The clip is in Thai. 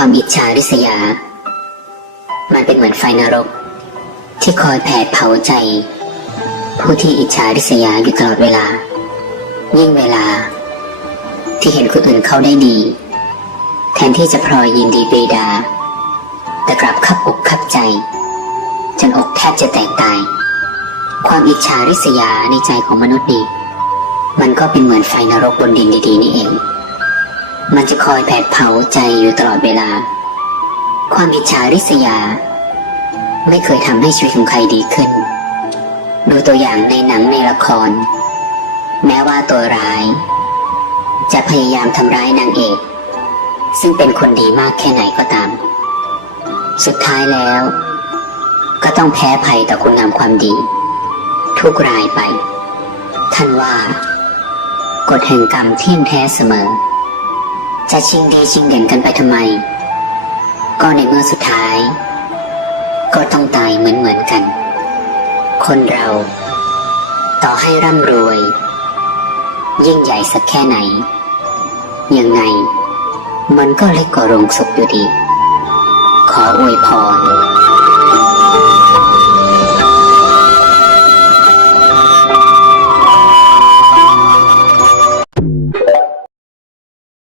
ความอิจฉาริษยา มันเป็นเหมือนไฟนรก ที่คอยแผดเผาใจ ผู้ที่อิจฉาริษยาอยู่ตลอดเวลา ยิ่งเวลา ที่เห็นคนอื่นเขาได้ดี แทนที่จะพลอยยินดีปรีดา แต่กลับคับอกคับใจ จนอกแทบจะแตกตาย ความอิจฉาริษยาในใจของมนุษย์นี่มันก็เป็นเหมือนไฟนรกบนดินดีๆนี่เอง มันจะคอยแผดเผาใจอยู่ตลอดเวลา ความอิจฉาริษยา ไม่เคยทำให้ชีวิตของใครดีขึ้น ดูตัวอย่างในหนังในละคร แม้ว่าตัวร้าย จะพยายามทำร้ายนางเอก ซึ่งเป็นคนดีมากแค่ไหนก็ตาม สุดท้ายแล้ว ก็ต้องแพ้ภัยต่อคุณงามความดี ทุกรายไป ท่านว่ากฎแห่งกรรมเที่ยงแท้เสมอ จะชิงดีชิงเด่นกันไปทำไม ก็ในเมื่อสุดท้าย ก็ต้องตายเหมือนเหมือนกัน คนเรา ต่อให้ร่ำรวย ยิ่งใหญ่สักแค่ไหน ยังไง มันก็เล็กกว่าโรงศพอยู่ดี ขออวยพร